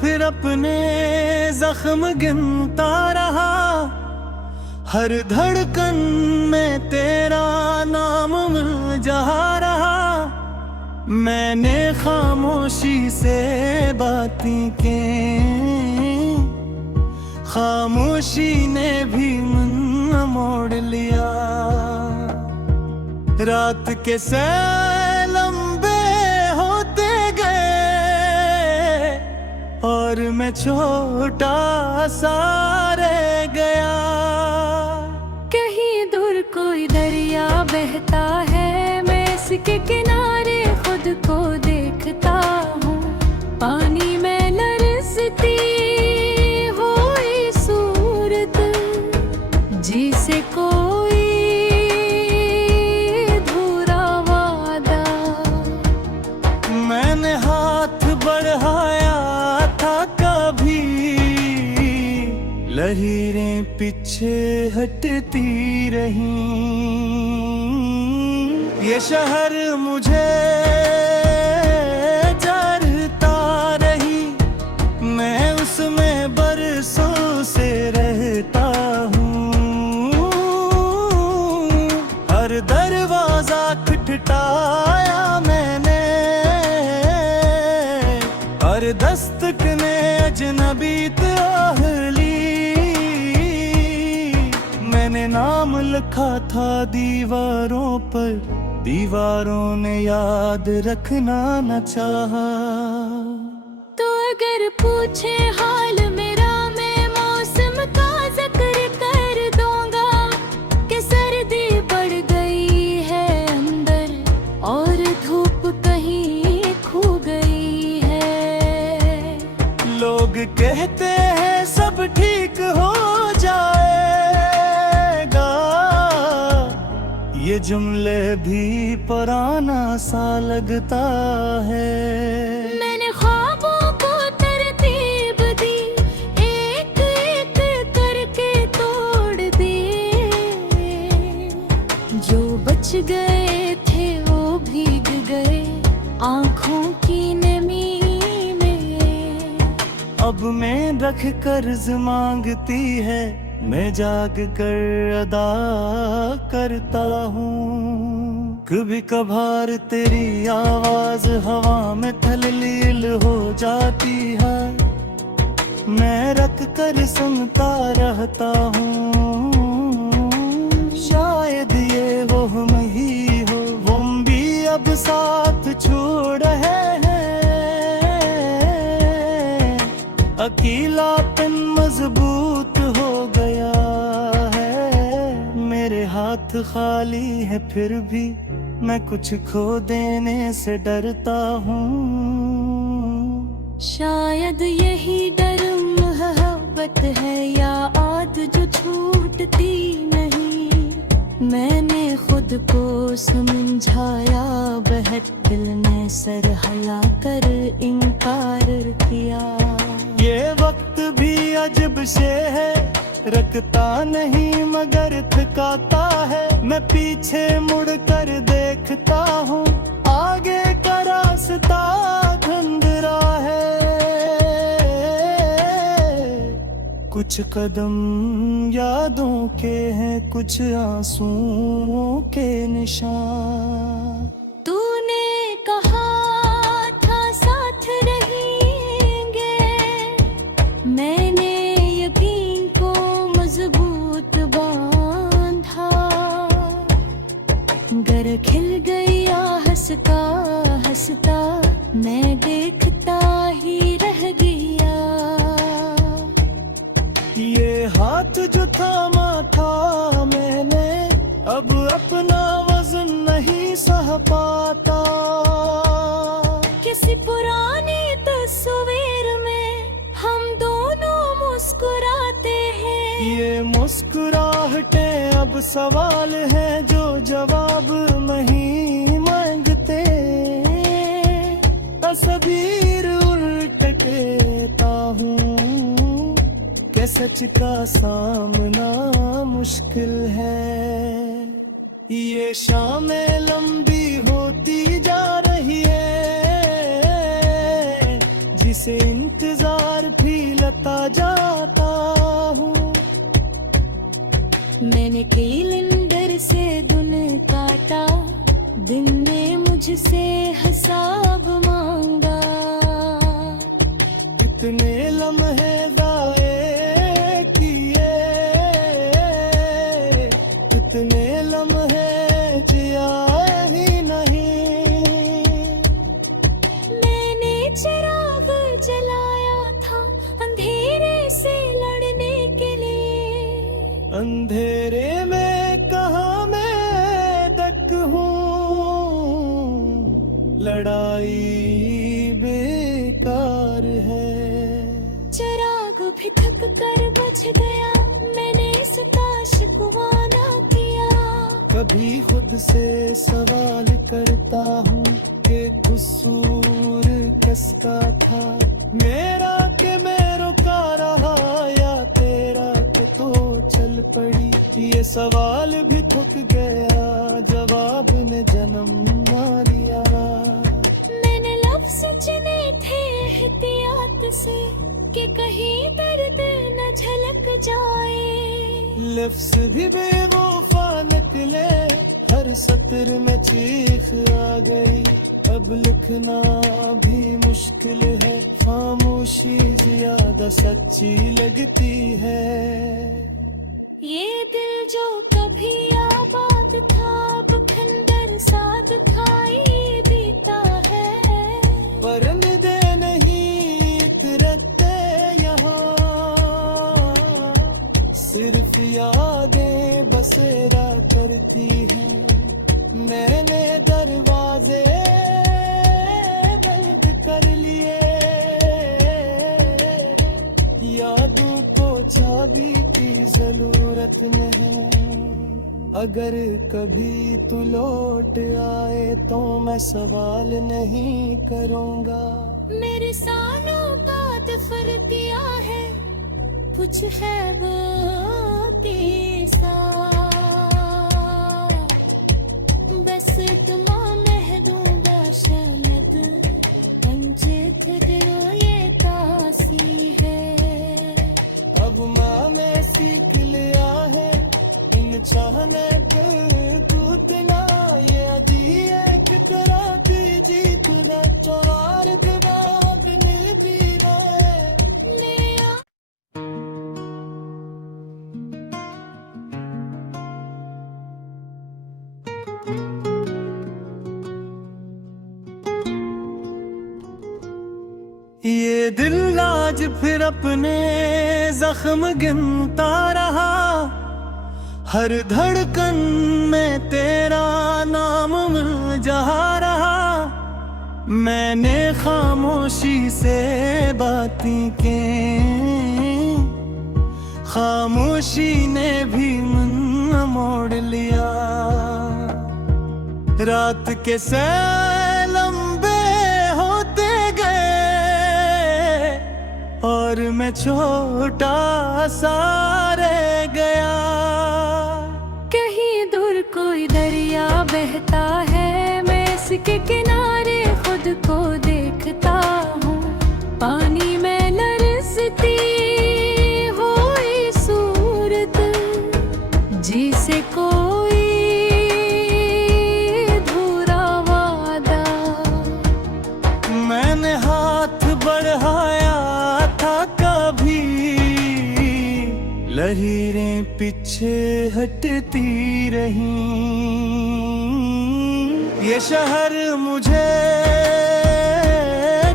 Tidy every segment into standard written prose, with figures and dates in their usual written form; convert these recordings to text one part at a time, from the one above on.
फिर अपने जख्म गिनता रहा, हर धड़कन में तेरा नाम मिल जा रहा। मैंने खामोशी से बातें की, खामोशी ने भी मन मोड़ लिया। रात के सैल लंबे होते गए और मैं छोटा सा रह गया। कहीं दूर कोई दरिया बहता है, मैं इसके किनारे खुद को देखता हूँ। पानी में लरसती हुई सूरत, जिसे कोई अधूरा वादा। मैंने हाथ बढ़ाया था कभी, लकीरें पीछे हटती रहीं। ये शहर मुझे जारता रही, मैं उसमें बरसों से रहता हूँ। हर दरवाजा खटखटाया मैंने, हर दस्तक ने अजनबी आहली। मैंने नाम लिखा था दीवारों पर, दीवारों ने याद रखना न चाहा। तो अगर पूछे हाल मेरा, मैं मौसम का जिक्र कर दूंगा कि सर्दी बढ़ गई है अंदर और धूप कहीं खो गई है। लोग कहते हैं सब ठीक हो जाएगा, ये जुमले भी पुराना सा लगता है। मैंने ख्वाबों को तरतीब दी, एक एक करके तोड़ दिए। जो बच गए थे वो भीग गए आँखों की नमी में। अब मैं रख कर्ज मांगती है, मैं जाग कर अदा करता हूँ। कभी कभार तेरी आवाज हवा में तल्लील हो जाती है, मैं रख कर सुनता रहता हूँ। शायद ये वो हम ही हो, वो भी अब साथ छोड़ रहे हैं। अकेलापन मजबूत हो गया है, मेरे हाथ खाली है फिर भी मैं कुछ खो देने से डरता हूँ। शायद यही डर मोहब्बत है या आद जो छूटती नहीं। मैंने खुद को समझाया, बहत दिल ने सर हिला कर इनकार किया। ये वक्त भी अजब से है, रखता नहीं मगर थकाता है। मैं पीछे मुड़ कर देखता हूँ, आगे का रास्ता धुंधला है। कुछ कदम यादों के हैं, कुछ आंसुओं के निशान। तूने कहा था साथ रहेंगे, मैंने यकीन को मजबूत बांधा। गर खिल गया हंसता हंसता, मैं देखता ही रह गया। ये हाथ जो थामा था मैंने, अब अपना वजन नहीं सह पाता। किसी पुरानी तस्वीर में हम दोनों मुस्कुराते हैं। ये मुस्कुराहटें अब सवाल है जो जवाब नहीं मांगते। तस्वीर उल्टता हूँ कि सच का सामना मुश्किल है। ये शामें लंबी होती जा रही है, जिसे इंतजार जीता जाता हूँ। मैंने कैलेंडर से दिन काटा, दिन ने मुझसे हिसाब मांगा। कितने लम्हे गाए किए, कितने लम्हे जिया ही नहीं। मैंने चिराग जलाया था अंधेरे से लड़ने के लिए। अंधेरे में कहाँ मैं तक हूँ, लड़ाई बेकार है। चिराग भी थक कर बुझ गया, मैंने इसका शिकवा ना किया। कभी खुद से सवाल करता हूँ कि कसूर किसका था, मेरा कि मैं रुका रहा या तेरा कि तो चल पड़ी। ये सवाल भी थक गया, जवाब ने जन्म ना लिया। मैंने लफ्ज चुने थे एहतियात से कि कहीं दर्द न झलक जाए। लफ्ज भी बेवफा निकले, हर सत्र में चीख आ गई। अब लिखना भी मुश्किल है, खामोशी ज्यादा सच्ची लगती है। ये दिल जो कभी आबाद था, अब खंडर साथ खाई बीता है। परिंदे नहीं उतरते यहाँ, सिर्फ यादें बसेरा करती हैं। मैंने दरवाजे बंद कर लिए, यादों को चाबी की जरूरत नहीं। अगर कभी तू लौट आए तो मैं सवाल नहीं करूँगा। मेरे सालों बाद फरतिया है, कुछ है बाकी सा। बस तुम महदूंगा शायद, पंजे खुदरो ये कासी है। अब माँ में सीख लिया है, इन चाहने पर टूटना। ये अधी एक तरह की जीत न, चौरार दबाव मिलती रहे। ले आ ये दिल आज फिर अपने जख्म गिनता रहा, हर धड़कन में तेरा नाम मिल जा रहा। मैंने खामोशी से बातें की, खामोशी ने भी मन मोड़ लिया। रात के सैल लंबे होते गए और मैं छोटा सा रह गया। कहीं दूर कोई दरिया बहता है, मैं इसके किनारे खुद को देखता हूँ। पानी में लरसती हुई सूरत, जिसे कोई धुरा वादा। मैंने हाथ बढ़ाया था कभी, लकीरें पीछे हटती रहीं। ये शहर मुझे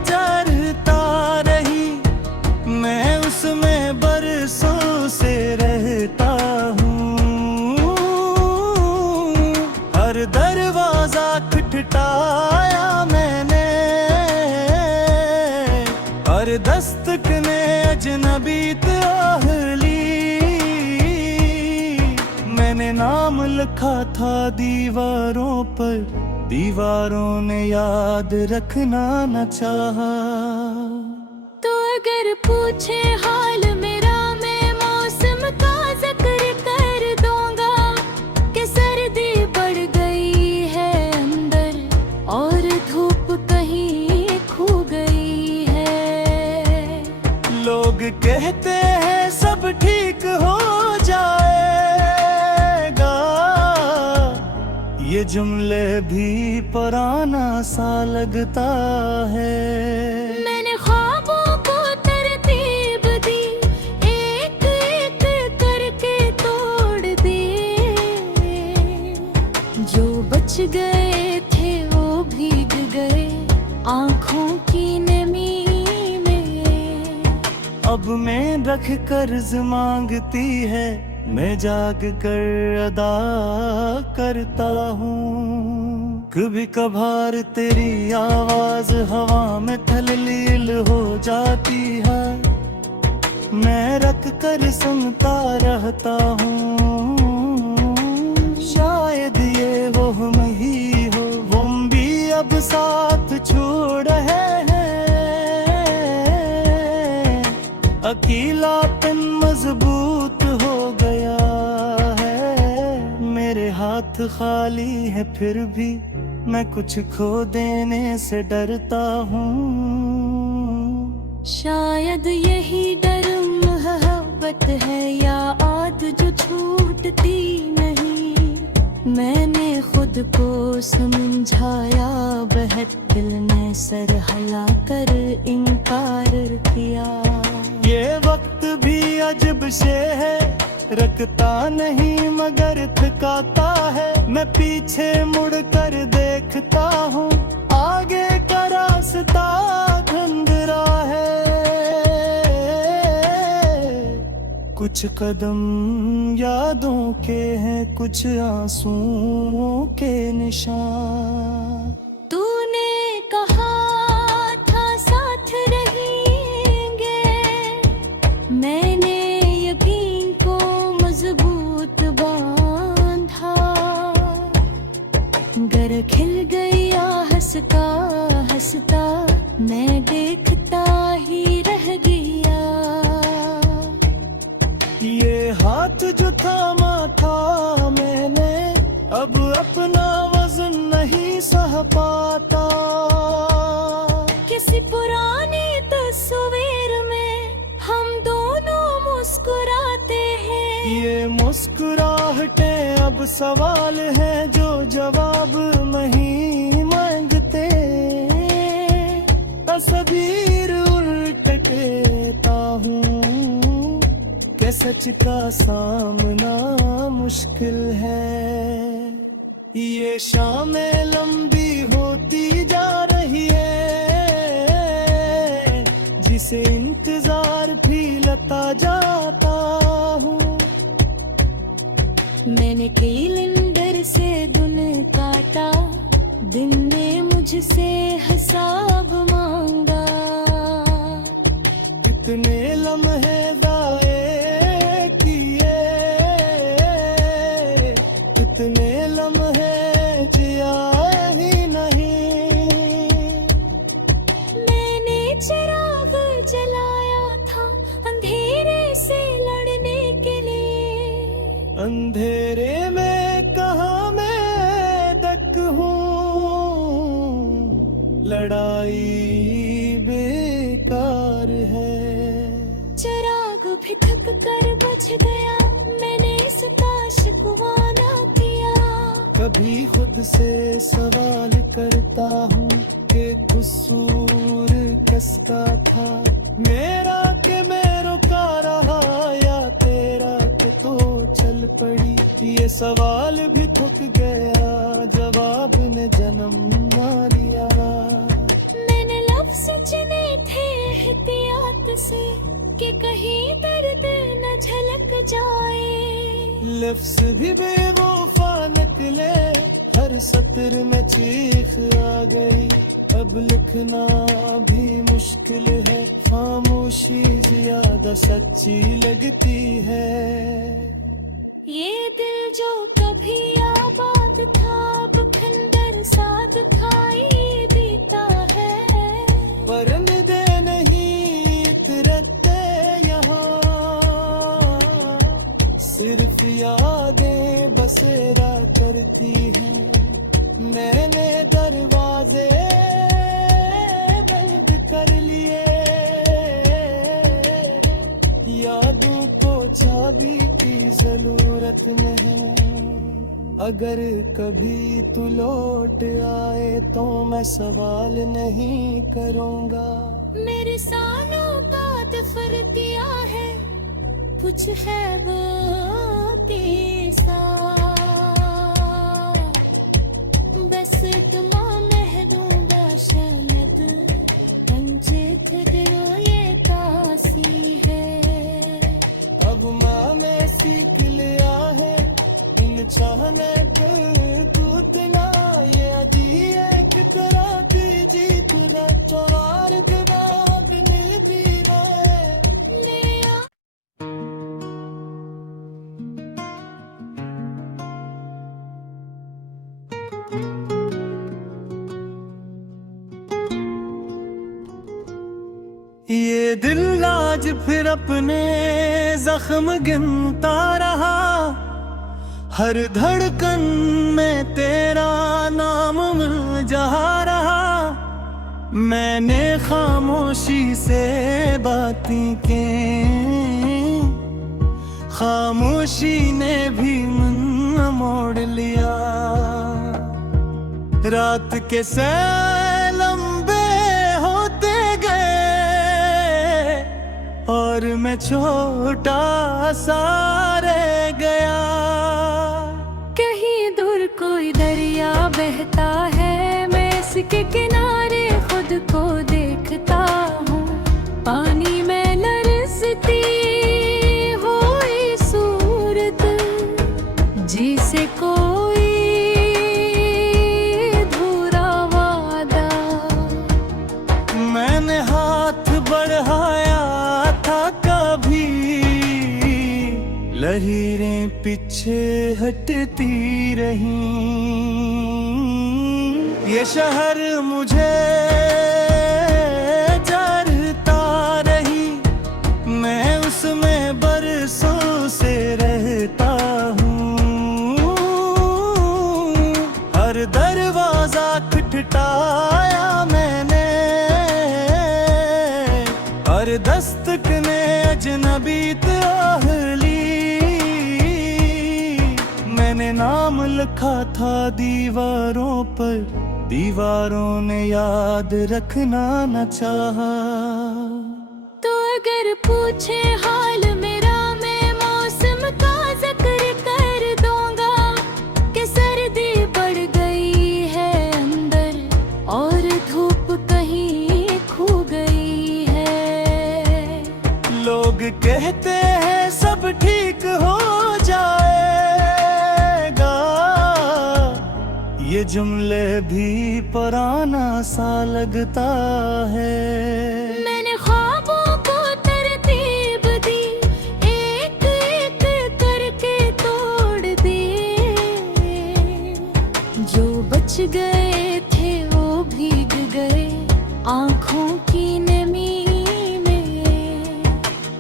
जारता रही, मैं उसमें बरसों से रहता हूँ। हर दरवाजा खटखटाया मैंने, हर दस्तक ने अजनबी आहली। मैंने नाम लिखा था दीवारों पर, दीवारों ने याद रखना न चाहा। तो अगर पूछे हाल मेरा, मैं मौसम का जिक्र कर दूंगा कि सर्दी बढ़ गई है अंदर और धूप कहीं खो गई है। लोग कहते हैं सब ठीक हो जाएगा, ये जुमले भी पुराना सा लगता है। मैंने ख्वाबों को तरतीब दी, एक एक करके तोड़ दिए। जो बच गए थे वो भीग गए आँखों की नमी में। अब मैं रख कर्ज मांगती है, मैं जाग कर अदा करता हूँ। कभी कभार तेरी आवाज हवा में तल्लील हो जाती है, मैं रख कर सुनता रहता हूँ। शायद ये वो हम ही हो, वो भी अब साथ छोड़ रहे हैं। अकेलापन मजबूत हो गया है, मेरे हाथ खाली है फिर भी मैं कुछ खो देने से डरता हूँ। शायद यही डर मोहब्बत है या आद जो छूटती नहीं। मैंने खुद को समझाया, बहुत दिल ने सर हिला कर इनकार किया। ये वक्त भी अजब से है, रखता नहीं मगर थकाता है। मैं पीछे मुड़ कर देखता हूँ, आगे का रास्ता धुंधला है। कुछ कदम यादों के हैं, कुछ आंसुओं के निशान। तूने कहा था साथ रहेंगे, मैंने यकीन को मजबूत बांधा। गर खिल गया हंसता हंसता, मैं देखता ही रह गया। ये हाथ जो थामा था मैंने, अब अपना वजन नहीं सह पाता। किसी पुरानी तस्वीर में हम दोनों मुस्कुराते हैं। ये मुस्कुराहटें अब सवाल है जो जवाब नहीं मांगते। तस्वीर उल्टता हूँ कि सच का सामना मुश्किल है। ये शामें लंबी होती जा रही है, जिसे इंतजार भी लता जाता हूँ। मैंने कैलेंडर से दिन काटा, दिन ने मुझसे हिसाब मांगा। कितने लम्हे दाए किए, कितने लम्हे जिया ही नहीं। मैंने चिराग जलाया था अंधेरे से लड़ने के लिए। अंधेरे में कहाँ मैं तक हूँ, लड़ाई बेकार है। चिराग भी थक कर बुझ गया, मैंने इसका शिकवा ना किया। कभी खुद से सवाल करता हूँ कि कसूर किसका था, मेरा कि मैं रुका रहा या तेरा कि तो चल पड़ी। ये सवाल भी थक गया, जवाब ने जन्म ना लिया। मैंने लफ्ज़ चुने थे एहतियात से कि कहीं दर्द न झलक जाए। लफ्ज़ भी बेवफा निकले, हर सत्र में चीख आ गई। अब लिखना भी मुश्किल है, खामोशी ज्यादा सच्ची लगती है। ये दिल जो कभी आबाद था, अब खंडर साथ खाई बीता है। परिंदे नहीं उतरते यहाँ, सिर्फ यादें बसेरा करती हैं। मैंने दरवाजे बंद कर लिए, चाबी की जरूरत नहीं। अगर कभी तू लौट आए तो मैं सवाल नहीं करूँगा। मेरे सालों बाद फर्क किया है कुछ है बातें सा, बस तुम महदूंगा शायद पंजे खतरो ये कासी है। अब मैंने सीख लिया है इन चाहने पे टूटना, ये अभी एक तरह की जीत है। चौरार जवाब मिलती रहे ले आ ये दिल आज फिर अपने जख्म गिनता रहा। हर धड़कन में तेरा नाम मिल जा रहा। मैंने खामोशी से बातें की, खामोशी ने भी मन मोड़ लिया। रात के सैल लंबे होते गए और मैं छोटा सा रह गया। कहीं दूर कोई दरिया बहता है, मैं इसके किनारे खुद को देखता हूँ। पानी में लरसती हुई सूरत जिसे कोई धुरा वादा। मैंने हाथ बढ़ाया था कभी, लकीरें पीछे हटती रहीं। ये शहर मुझे जरता रही, मैं उसमें बरसों से रहता हूँ। हर दरवाजा खटखटाया मैंने, हर दस्तक ने अजनबी आहली। मैंने नाम लिखा था दीवारों पर, दीवारों ने याद रखना न चाहा। तो अगर पूछे हाल मेरा, मैं मौसम का जिक्र कर दूंगा कि सर्दी बढ़ गई है अंदर और धूप कहीं खो गई है। लोग कहते हैं सब ठीक हो जाएगा, ये जुमले भी पुराना सा लगता है। मैंने ख्वाबों को तरतीब दी, एक एक करके तोड़ दिए। जो बच गए थे वो भीग गए आँखों की नमी में।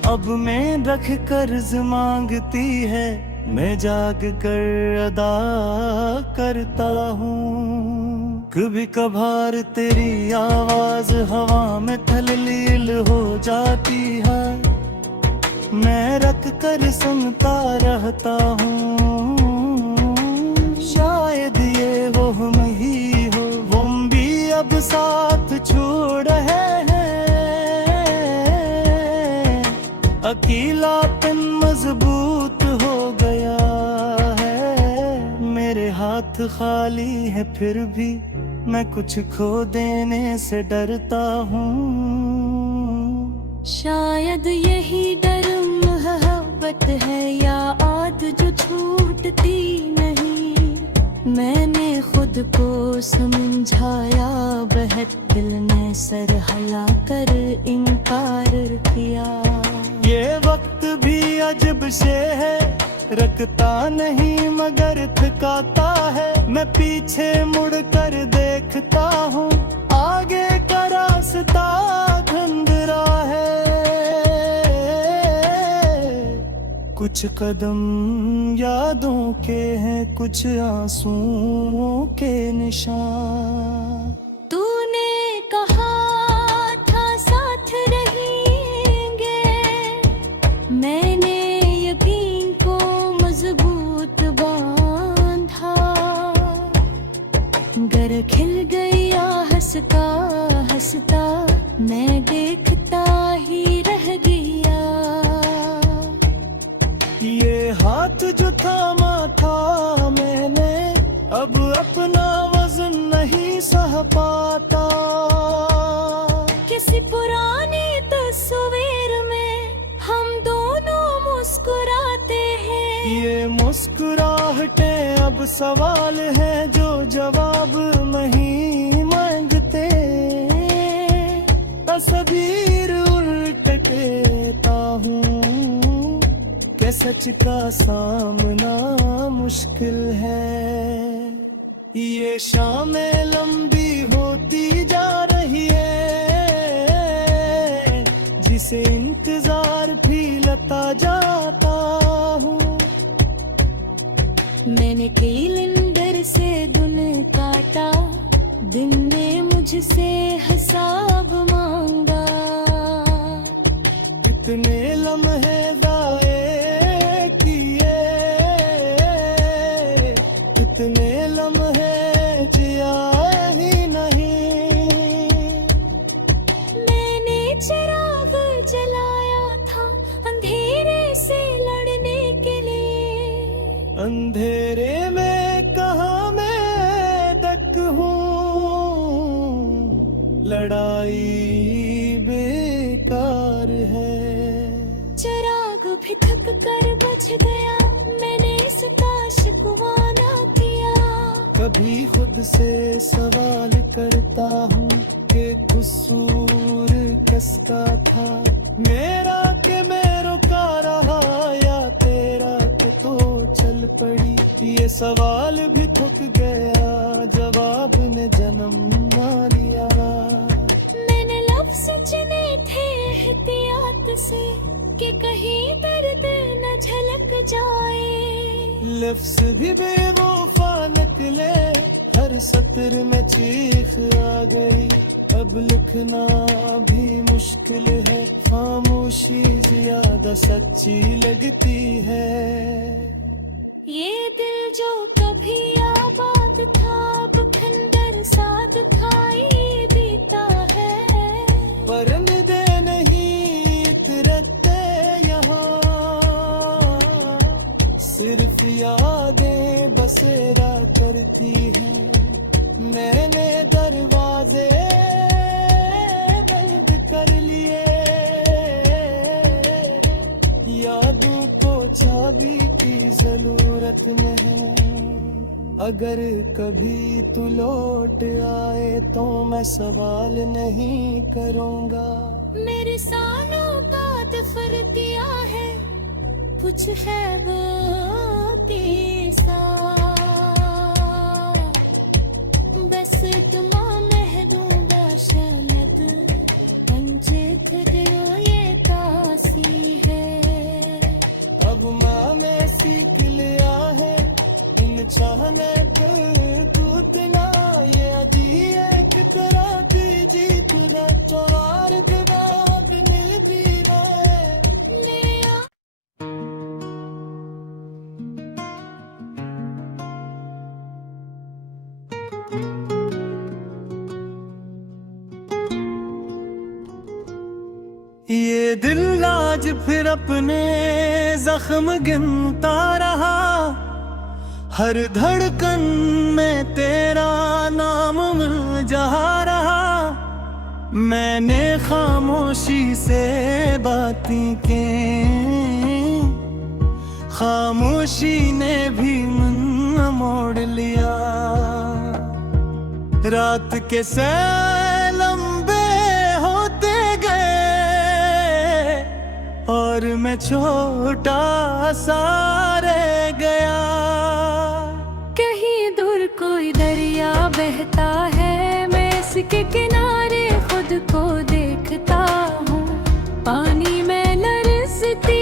अब मैं रख कर्ज मांगती है, मैं जाग कर अदा करता हूँ। कभी कभार तेरी आवाज हवा में तल्लील हो जाती है, मैं रख कर सुनता रहता हूँ। शायद ये वो हम ही हो, वो भी अब साथ छोड़ रहे हैं। अकेलापन मजबूत हो गया है, मेरे हाथ खाली है फिर भी मैं कुछ खो देने से डरता हूँ। शायद यही डर मोहब्बत है या आद जो छूटती नहीं। मैंने खुद को समझाया, बहुत दिल ने सर हिला कर इनकार किया। ये वक्त भी अजब से है, रखता नहीं मगर थकाता है। मैं पीछे मुड़ कर देखता हूँ, आगे का रास्ता धुंधला है। कुछ कदम यादों के हैं, कुछ आंसुओं के निशान। तूने कहा था साथ रहेंगे, मैंने पाता। किसी पुरानी तस्वीर में हम दोनों मुस्कुराते हैं। ये मुस्कुराहटें अब सवाल है जो जवाब नहीं मांगते। तस्वीर उल्ट देता हूँ कि सच का सामना मुश्किल है। ये शामें लंबी होती जा रही है जिसे इंतजार भी लता जाता हूँ। मैंने कैलेंडर से दिन काटा, दिन ने मुझसे हिसाब मांगा। कितने लम्हे दाए किए, कितने लम्हे जिया ही नहीं। मैंने चिराग जलाया था अंधेरे से लड़ने के लिए। अंधेरे में कहाँ मैं तक हूँ, लड़ाई बेकार है। चिराग भी थक कर बुझ गया, मैंने इसका शिकवा ना किया। कभी खुद से सवाल करता हूँ कि कसूर किसका था, मेरा कि मैं रुका रहा या तेरा कि तो चल पड़ी। ये सवाल भी थक गया, जवाब ने जन्म ना लिया। मैंने लफ्ज़ चुने थे एहतियात से कि कहीं दर्द न झलक जाए। लफ्ज़ भी बेवफा निकले, हर सत्र में चीख आ गई। अब लिखना भी मुश्किल है, खामोशी ज्यादा सच्ची लगती है। ये दिल जो कभी आबाद था, अब खंडर साथ खाई बीता है। परंदे नहीं उतरते यहाँ, सिर्फ यादें बसेरा करती हैं। मैंने दरवाजे बंद कर लिए, यादों को चाबी की जरूरत में है। अगर कभी तू लौट आए तो मैं सवाल नहीं करूँगा। मेरे सालों का दफरतिया है, कुछ है बाती सा। बस तुम महदूबा शायद पंजे खतरो ये कासी है। अब माँ में सीख लिया है इन चाहने पर टूटना। ये अधी एक तरह की जीत न चौरार जवाब मिलती रहे। ले आ ये दिल आज फिर अपने जख्म गिनता रहा, हर धड़कन में तेरा नाम मिल जा रहा। मैंने खामोशी से बातें की, खामोशी ने भी मन मोड़ लिया। रात के सैल लंबे होते गए और मैं छोटा सा रह गया। कहीं दूर कोई दरिया बहता है, मैं इसके किनारे खुद को देखता हूँ। पानी में लरसती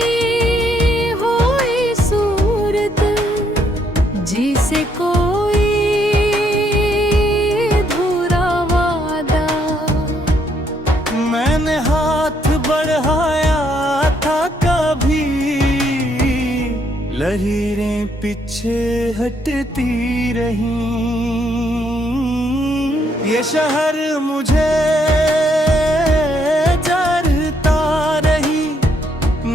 हुई सूरत, जिसे कोई धुरा वादा। मैंने हाथ बढ़ाया था कभी, लकीरें पीछे हटती रहीं। ये शहर मुझे चरता रही,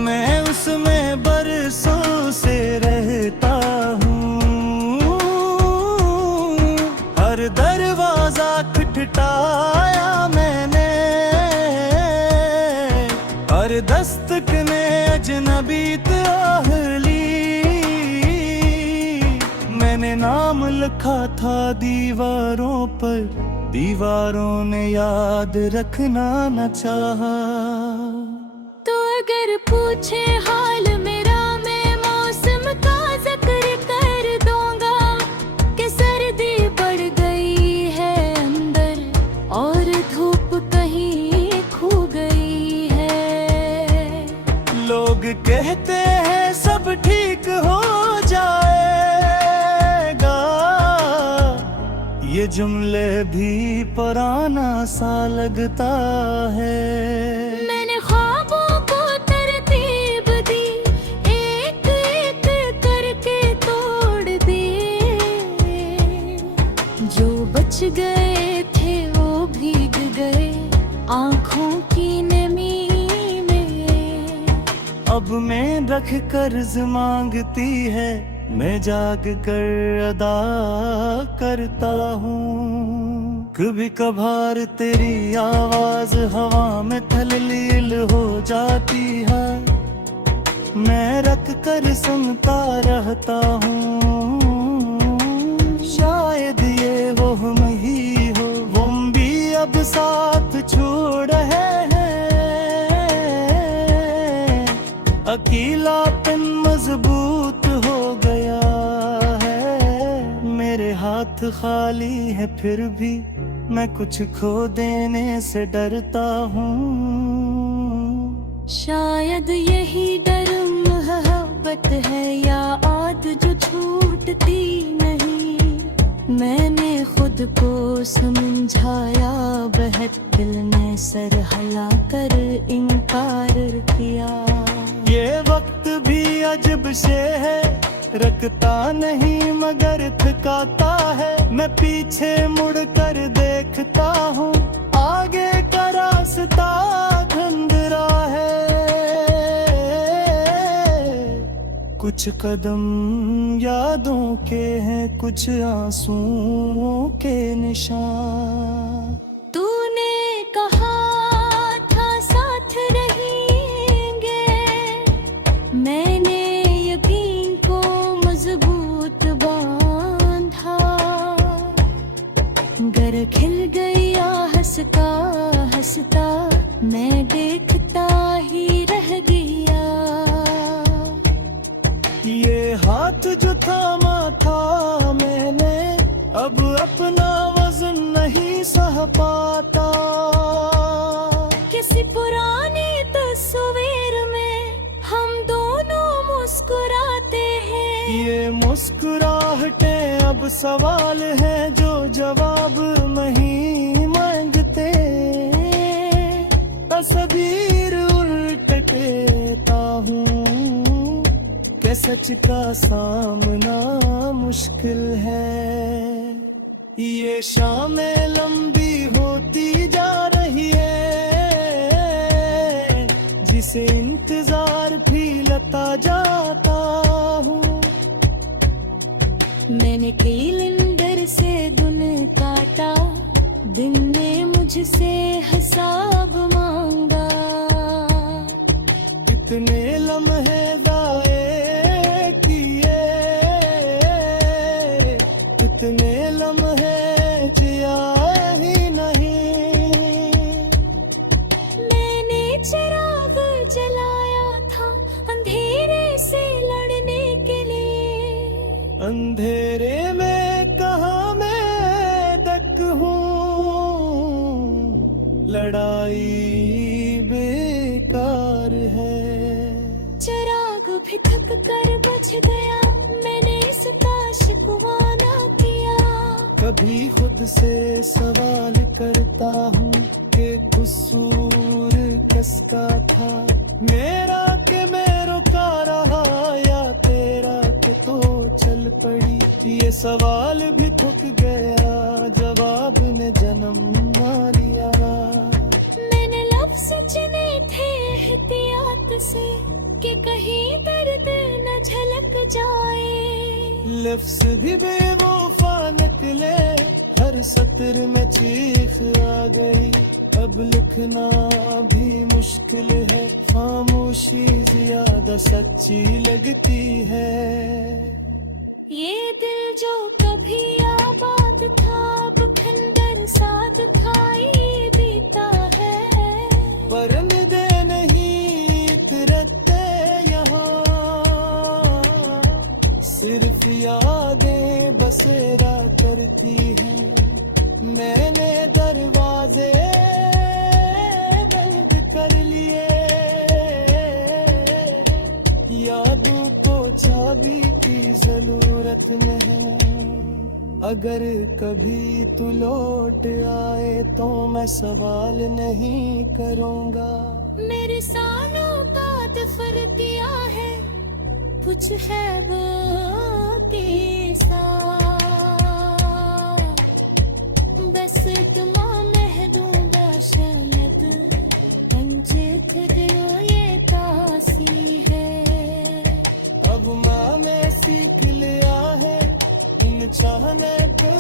मैं उसमें बरसों से रहता हूँ। हर दरवाजा खटखटाता न बीत आहली। मैंने नाम लिखा था दीवारों पर, दीवारों ने याद रखना न चाहा। तो अगर पूछे हाल मेरा, मैं मौसम का जिक्र कर दूंगा कि सर्दी बढ़ गई है अंदर और धूप कहीं खो गई है। लोग कहते हैं सब ठीक हो जाएगा, ये जुमले भी पुराना सा लगता है। मैंने ख्वाबों को तरतीब दी, एक एक करके तोड़ दिए। जो बच गए थे वो भीग गए आँखों की नमी में। अब मैं रख कर्ज मांगती है, मैं जाग कर अदा करता हूँ। कभी कभार तेरी आवाज हवा में तल्लील हो जाती है, मैं रख कर सुनता रहता हूँ। शायद ये वो हम ही हो, वो भी अब साथ छोड़ रहे हैं। अकेलापन मजबूत हो गया है, मेरे हाथ खाली है फिर भी मैं कुछ खो देने से डरता हूँ। शायद यही डर मोहब्बत है या आद जो छूटती नहीं। मैंने खुद को समझाया, बहत दिल में सर हिला कर इनकार किया। ये वक्त भी अजब से है, रखता नहीं मगर थकाता है। मैं पीछे मुड़ कर देखता हूँ, आगे का रास्ता धुंधला है। कुछ कदम यादों के हैं, कुछ आंसुओं के निशान। तूने कहा था साथ रहेंगे, मैंने यकीन को मजबूत बांधा। गर खिल गया हंसता हंसता, मैं देखता ही रह गया। ये हाथ जो थामा था मैंने, अब अपना वजन नहीं सह पाता। किसी पुरानी तस्वीर में हम दोनों मुस्कुराते हैं। ये मुस्कुराहटें अब सवाल हैं जो जवाब नहीं मांगते। तस्वीर उल्टता हूँ कि सच का सामना मुश्किल है। ये शामें लंबी होती जा रही है, जिसे इंतजार भी लता जाता हूँ। मैंने कैलेंडर से दिन काटा, दिन ने मुझसे हिसाब मांगा। कितने लम्हे दाए किए, कितने लम्हे जिया ही नहीं। मैंने चिराग जलाया था अंधेरे से लड़ने के लिए। अंधेरे में कहाँ मैं दक हूँ, लड़ाई बेकार है। चिराग भी थक कर बुझ गया, मैंने इसका शिकवा ना किया। कभी खुद से सवाल करता हूँ कि कसूर किसका था, मेरा के मैं रुका रहा या तेरा के तो चल पड़ी। ये सवाल भी थक गया, जवाब ने जन्म ना लिया। मैंने लफ्ज़ चुने थे एहतियात से कि कहीं दर्द न झलक जाए। लफ्ज़ भी बेवफा निकले, हर सत्र में चीख आ गई, अब लिखना भी मुश्किल है, खामोशी ज्यादा सच्ची लगती है। ये दिल जो कभी आबाद था, अब खंडर साथ खाई बीता है। परंदे नहीं उतरते यहाँ, सिर्फ यादें बसेरा करती हैं। मैंने दरवाजे बंद कर लिए, यादों को चाबी की जरूरत नहीं। अगर कभी तू लौट आए तो मैं सवाल नहीं करूँगा। मेरे सालों का दफर किया है, कुछ है वो के साथ, बस तुमा महदूदा शनद अंजे खुदरो ये तासी है। अब माँ में सीख लिया है इन चाहने को